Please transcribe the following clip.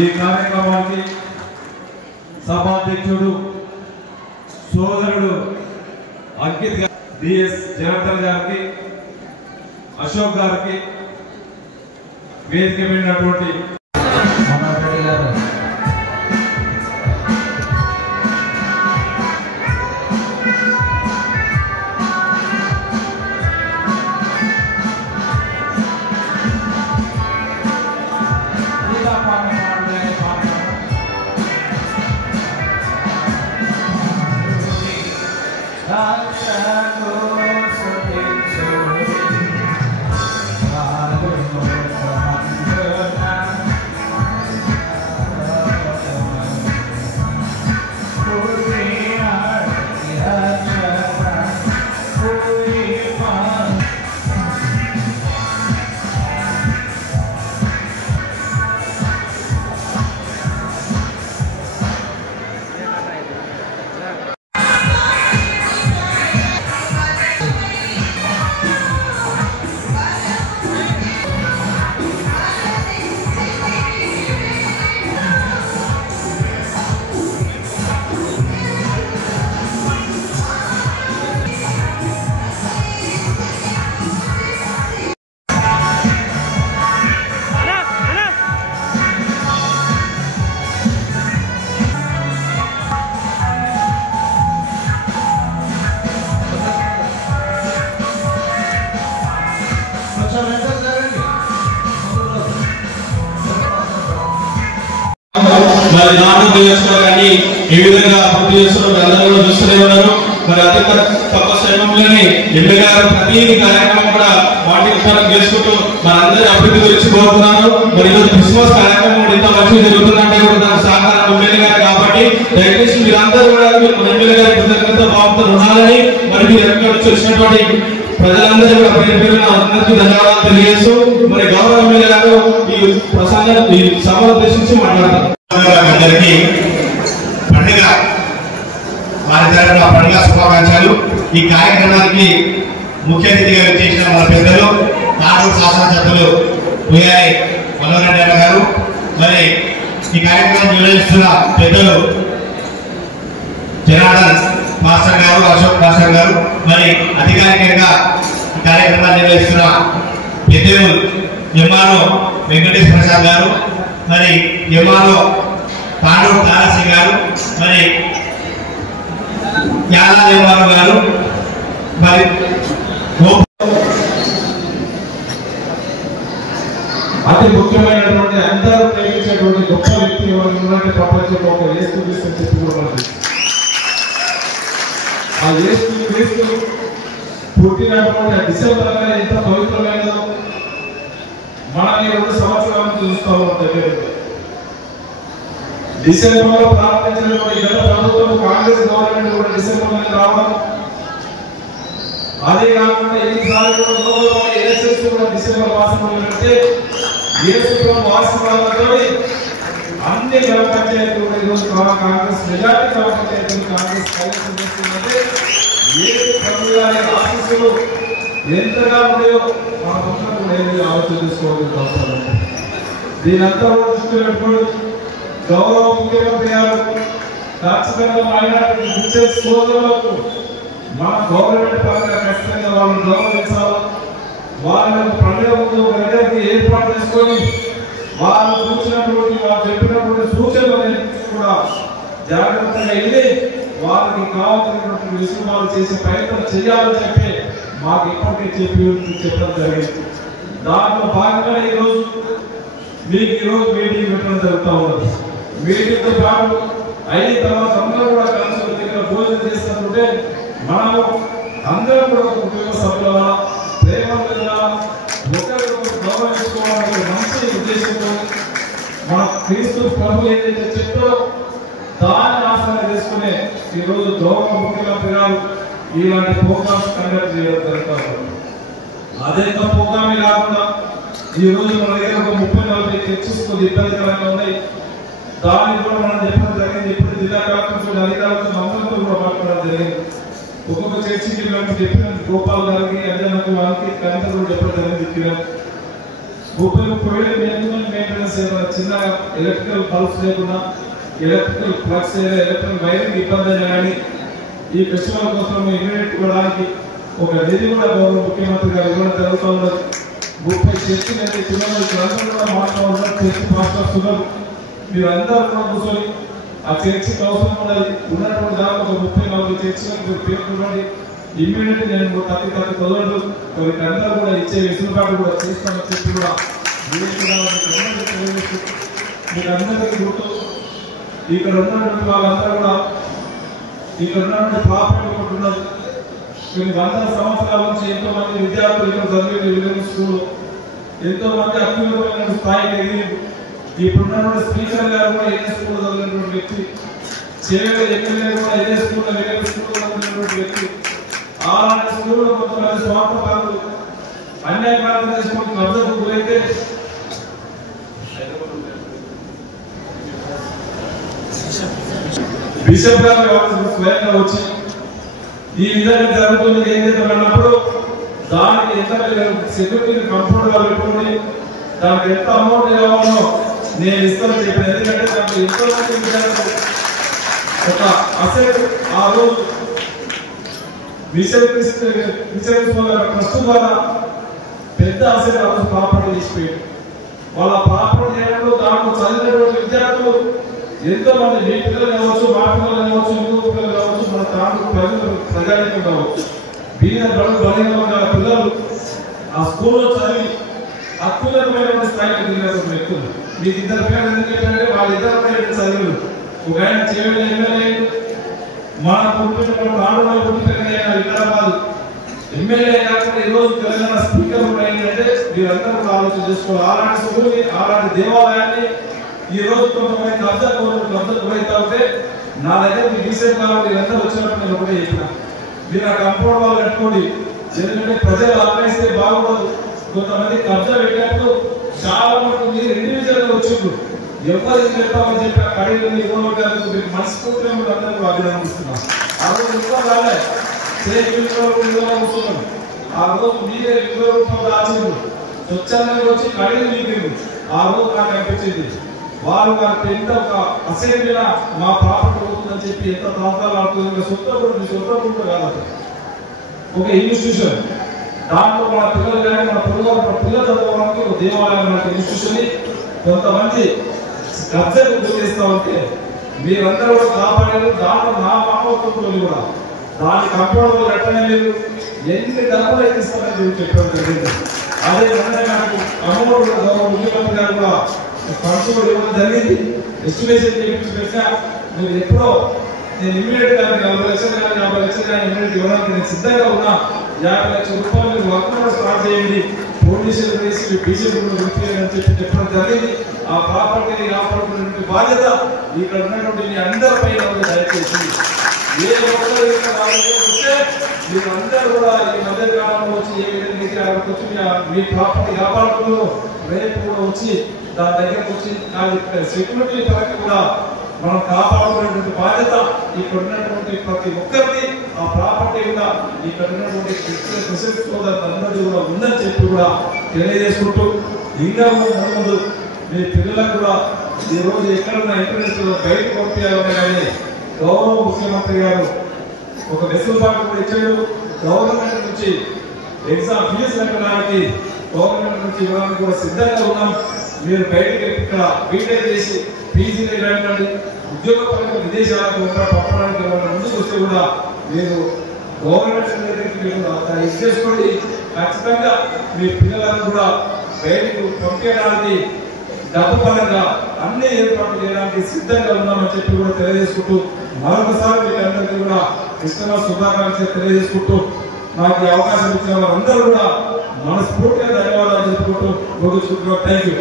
ఈ కార్యక్రమానికి సభాధ్యక్షుడు సోదరుడు అంకిత్ డిఎస్ జనార్దన్ గారికి, అశోక్ గారికి, వేదిక మీదటువంటి మరి నాటు నియోజకవర్గాన్ని ఏ విధంగా అభివృద్ధి చేస్తున్నారు అందరూ కూడా చూస్తూనే ఉన్నారు. మరి అతి తక్కువ సమయంలోనే ఎమ్మెల్యే గారు ప్రతి కార్యక్రమం కూడా వాటి ఉత్పత్తి చేసుకుంటూ మనందరి అభివృద్ధి గురించి కోరుతున్నారు. మరి ఈరోజు క్రిస్మస్ కార్యక్రమం కూడా ఎంత మంచిగా జరుగుతుందంటే కూడా దానికి సహకారం ఎమ్మెల్యే గారు కాబట్టి దయచేసి మీరందరూ కూడా ఎమ్మెల్యే గారి కృతజ్ఞత భావంతో ఉండాలని, మరి మీరు ఎక్కడి నుంచి వచ్చినటువంటి ప్రజలందరూ కూడా పేరు పేరున అందరికీ ధన్యవాదాలు తెలియజేస్తూ మరి గౌరవ ఎమ్మెల్యే గారు ఈ ప్రసంగం ఈ సభను ఉద్దేశించి మాట్లాడతారు. అందరికీ పండుగ వారి తరఫున పండుగ శుభాకాంక్షలు. ఈ కార్యక్రమానికి ముఖ్య అతిథిగా చేసిన మన పెద్దలు తాడూరు శాసనసభ్యులు పుయ్యాయి మనోహర్ గారు, మరి ఈ కార్యక్రమం నిర్వహిస్తున్న పెద్దలు జనార్దన్ మాస్టర్ గారు, అశోక్ మాస్టర్ గారు, మరి అధికారికంగా ఈ కార్యక్రమాన్ని నిర్వహిస్తున్న పెద్దలు ఎంఆర్ఓ వెంకటేష్ ప్రసాద్ గారు, మరి ఎంఆర్ఓ తాండూరు తారాసింగ్ గారు, మరి యాలా ఎంఆర్ఓ గారు, మరి అతి ముఖ్యమైనటువంటి అందరూ ప్రేమించేటువంటి గొప్ప వ్యక్తి ఎవరు ప్రపంచంలో ఒక యేసు క్రీస్తు అని చెప్పి కూడా మనకి ఆ యేసు క్రీస్తు పుట్టినటువంటి డిసెంబర్ అనేది ఎంత పవిత్రమైనదో మనం ఈ 2 సంవత్సరాల నుంచి చూస్తూ ఉంటాం. డిసెంబర్ లో ప్రారంభించినటువంటి గత ప్రభుత్వం కాంగ్రెస్ గవర్నమెంట్ కూడా డిసెంబర్ లో రావడం, అదే కాకుండా ఈసారి కూడా డిసెంబర్ మాసంలో పెడితే వాసనతో అన్ని గ్రామ పంచాయతీలు ఈరోజు కాంగ్రెస్ మెజార్టీ గ్రామ పంచాయతీలు కాంగ్రెస్ కైవసం చేస్తుందంటే ఆశీస్సులు ఎంతగా ఉన్నాయో మన పక్కన కూడా ఏది ఆలోచన చేసుకోవాల్సిన అవసరం ఉంది. దీనంతా దృష్టి పెట్టుకోండి. గౌరవ ముఖ్యమంత్రి గారు ఖచ్చితంగా మైనారిటీ టీచర్స్ సోదరులకు మన గవర్నమెంట్ పరంగా ఖచ్చితంగా వాళ్ళని గౌరవించాలి. వాళ్ళని పండుగ ముందు అందరికీ ఏర్పాటు చేసుకొని వాళ్ళు చూసినటువంటి వాళ్ళు చెప్పినటువంటి సూచనలు కూడా జాగ్రత్తగా వెళ్ళి వాళ్ళకి కావాల్సినటువంటి విషయాలు చేసే ప్రయత్నం చేయాలని చెప్పి మాకు ఇప్పటికే చెప్పడం జరిగింది. దాంట్లో భాగంగా ఈరోజు మీకు ఈరోజు మీటింగ్ పెట్టడం జరుగుతూ ఉన్నది. మీటింగ్తో పాటు అయిన తర్వాత అందరూ కూడా కలిసి దగ్గర భోజనం చేస్తుంటే మనం అందరం కూడా ఒక కుటుంబ సభ్యుల ప్రేమగా ఒకరికొకరు గౌరవించుకోవాలనే మంచి ఉద్దేశంతో మన క్రీస్తు ప్రభు ఏదైతే చెప్పారో దాన్ని ఆసరా చేసుకునే ఈరోజు గౌరవ ముఖ్యమంత్రి గారు ఇలాంటి ప్రోగ్రామ్స్ కండక్ట్ చేయడం జరుగుతుంది. అదే ప్రోగ్రామే కాకుండా ఈ రోజు మన దగ్గర ఒక 30-40 చర్చస్ కొద్ది ఇబ్బందికరంగా ఉన్నాయి. దాన్ని కూడా మనం చెప్పడం జరిగింది. ఇప్పుడు జిల్లా కలెక్టర్ అధికారులతో అందరితో కూడా మాట్లాడడం జరిగింది. ఒక్కొక్క చర్చికి మేము చెప్పిన గోపాల్ గారికి, అంజనకు, వారికి అందరూ కూడా చెప్పడం జరిగింది. 30,000 మెయింటెనెన్స్ చిన్నగా ఎలక్ట్రికల్ బల్బ్స్ లేకుండా ఎలక్ట్రికల్ ప్లగ్స్ ఎలక్ట్రికల్ వైరింగ్ ఇబ్బంది కానీ ఈ ఫెస్టివల్ కోసం ఇన్వెస్ట్ ఇవ్వడానికి ఒక నిధి కూడా గౌరవ ముఖ్యమంత్రి గారు ఇవ్వడం జరుగుతూ ఉన్నది. 30 చర్చి పిల్లలు కూడా మాట్లాడుతున్నారు. చర్చి పాస్టర్స్ ఉన్నారు. మీరు అందరూ కూడా కూర్చొని ఆ చర్చికి అవసరం ఉన్నది ఉన్నటువంటి దాకా ఒక 30-40 చర్చిలకు మీరు పేర్కొనండి. ఇమ్మీడియట్ నేను 30 కుదరదు వీరికి అందరూ కూడా ఇచ్చే వెసులుబాటు కూడా చేస్తామని చెప్పి కూడా మీకు అందరికీ గుర్తు. ఇక్కడ ఉన్నటువంటి వాళ్ళందరూ కూడా ఇక్కడ ఉన్నటువంటి ప్రాపర్టీ ఒకటి ఉన్నది. కొన్ని వందల సంవత్సరాల నుంచి ఎంతో మంది విద్యార్థులు ఇక్కడ చదివే విలేజ్ స్కూల్ ఎంతో మంది అత్యున్నతమైన స్థాయికి ఎదిగి ఇప్పుడున్నటువంటి స్పీకర్ గారు కూడా ఇదే స్కూల్ చదివినటువంటి వ్యక్తి, చేవెళ్ళ ఎమ్మెల్యే కూడా ఇదే స్కూల్లో విలేజ్ స్కూల్ చదివినటువంటి వ్యక్తి. అలాంటి స్కూల్లో కొంతమంది స్వార్థపరులు అన్యాయకారం చేసుకుని కబ్జకు గురైతే బిషప్ గారు స్వయంగా వచ్చి ఈ విధంగా జరుగుతుంది ఏం చేద్దామన్నప్పుడు దానికి ఎంత సెక్యూరిటీని కంఫర్ట్ గా పెట్టుకుని దానికి ఎంత అమౌంట్ కావాలో నేను ఇస్తానని చెప్పాను. ఎందుకంటే దాంట్లో ఎంతో మంది విద్యార్థులు ఒక అసెట్ ఆ రోజు ట్రస్ట్ ద్వారా పెద్ద అసెట్ ఆ రోజు ప్రాపర్టీ తీసిపోయాడు. వాళ్ళ ప్రాపర్టీ చేయడంలో దాంట్లో చదివినటువంటి విద్యార్థులు ఎంతో మంది మీ పిల్లలు కావచ్చు, మా పిల్లలు కావచ్చు, ఇంకో పిల్లలు కావచ్చు, మన తాండ్రు ప్రజానికం కావచ్చు, బీద బలహీన పిల్లలు ఆ స్కూల్లో చదివి అత్యున్నతమైన స్థాయికి దిగినటువంటి వ్యక్తులు. మీకు ఇద్దరు పేరు ఎందుకంటే వాళ్ళిద్దరు చదివారు. ఒక ఆయన చేవెళ్ళ ఎమ్మెల్యే, మన పుట్టినటువంటి ఆంధ్రలో పుట్టిన వికారాబాద్ ఎమ్మెల్యే కాకుండా ఈరోజు తెలంగాణ స్పీకర్ కూడా ఏంటంటే మీరందరూ కూడా ఆలోచన చేసుకోవాలి. అలాంటి స్కూల్ని అలాంటి దేవాలయాన్ని ఈ రోజు కొంతమంది కబ్జా గురైతా ఉంటే నా దగ్గర రీసెంట్ గా వీళ్ళందరూ వచ్చినప్పుడు నేను ఒకటే చెప్పిన, మీరు ఆ కంపౌండ్ వాళ్ళు కట్టుకోండి. ఎందుకంటే ప్రజలు ఆలోచిస్తే బాగుండదు. కొంతమంది కబ్జా పెట్టినప్పుడు చాలా మటుకు మీరు ఇండివిజువల్ గా వచ్చిండ్రు, ఎవరికి చెప్పామని చెప్పి ఆ కడీలు ఇవ్వడానికి మీకు మనస్ఫూర్తిగా మీరు అందరూ అభినందిస్తున్నాం. ఆ రోజు ఇంకా రాలే కూర్చున్నాం. ఆ రోజు మీరే 20 రూపాయలు ఆచిండ్రు, స్వచ్ఛందంగా వచ్చి కడీలు మీకు ఆ రోజు నాకు అనిపించింది వారు నాకు ఎంత ఒక అసెంబ్లీ మా ప్రాపర్టీ అవుతుందని చెప్పి ఎంత ప్రాంతాలు ఆడుతుంది. సొంత కాదు, ఒక ఇన్స్టిట్యూషన్. దాంట్లో మన పిల్లలు కానీ మన పిల్లలు చదవడానికి ఒక దేవాలయం లాంటి ఇన్స్టిట్యూషన్ కొంతమంది కబ్జాకు గురి చేస్తా ఉంటే మీరందరూ కూడా కాపాడారు. దాంట్లో నా మానవత్వంలో కూడా దాని కంపౌండ్ కట్టనే లేదు. ఎన్ని డబ్బులు అయితే ఇస్తారని చెప్పడం జరిగింది. అదే విధంగా నాకు అమౌంట్ గౌరవ ముఖ్యమంత్రి గారు కూడా ఫండ్స్ కూడా ఇవ్వడం జరిగింది. ఎస్టిమేషన్ చేయించి పెట్టా మీరు ఎప్పుడో నేను ఇమ్మీడియట్ గా 40 లక్షలు కానీ 50 లక్షలు కానీ ఇమ్మీడియట్ ఇవ్వడానికి నేను సిద్ధంగా ఉన్నా. 50 లక్షల రూపాయలు మీరు వర్క్ కూడా స్టార్ట్ చేయండి, పొలిటీషియన్ వేసి బీజేపీ కూడా వినిపించాలని చెప్పి చెప్పడం జరిగింది. ఆ ప్రాపర్టీని కాపాడుకునేటువంటి బాధ్యత ఇక్కడ ఉన్నటువంటి మీ అందరిపై దయచేసి ఏ ఒక్కరు వస్తే మీరు అందరూ కూడా ఈ మధ్య కాలంలో వచ్చి ఏ విధంగా వచ్చి మీ ప్రాపర్టీ కాపాడుకున్నారో రేపు కూడా వచ్చి దాని దగ్గరకు వచ్చి సెక్యూరిటీ పరంగా కూడా మనం కాపాడుకునేటువంటి బాధ్యత ఇక్కడ ఉన్నటువంటి ప్రతి ఒక్కరిని ఆ ప్రాపర్టీ కూడా ఇక్కడ ఉన్నటువంటి అందరిది కూడా ఉందని చెప్పి కూడా తెలియజేసుకుంటూ ఇంకా ముందు మీ పిల్లలకు కూడా ఈ రోజు ఎక్కడున్న ఇంటర్నెట్ బయటకు పంపించాలని కానీ గౌరవ ముఖ్యమంత్రి గారు ఒక వెసులుబాటు కూడా ఇచ్చాడు. గవర్నమెంట్ నుంచి ఎగ్జామ్ ఫీజు కట్టడానికి గవర్నమెంట్ నుంచి ఇవ్వడానికి కూడా సిద్ధంగా ఉన్నాం. మీరు బయటకి ఇక్కడ బీటెక్ చేసి పీజీ వెళ్ళండి, ఉద్యోగ పరంగా విదేశాలకు పంపడానికి ముందుకు వస్తే కూడా మీరు గవర్నమెంట్ దగ్గరికి మీరు చేసుకోండి. ఖచ్చితంగా మీ పిల్లలను కూడా బయటకు పంపించడానికి డబ్బు పరంగా అన్ని ఏర్పాట్లు చేయడానికి సిద్ధంగా ఉన్నామని చెప్పి కూడా తెలియజేసుకుంటూ మరొకసారి మీకు అందరికీ కూడా క్రిస్మస్ శుభాకాంక్షలు తెలియజేసుకుంటూ నాకు ఈ అవకాశం ఇచ్చిన వారందరూ కూడా మనస్ఫూర్తిగా ధన్యవాదాలు తెలుపుకుంటూ ముగించుకుంటున్నాం. Thank you.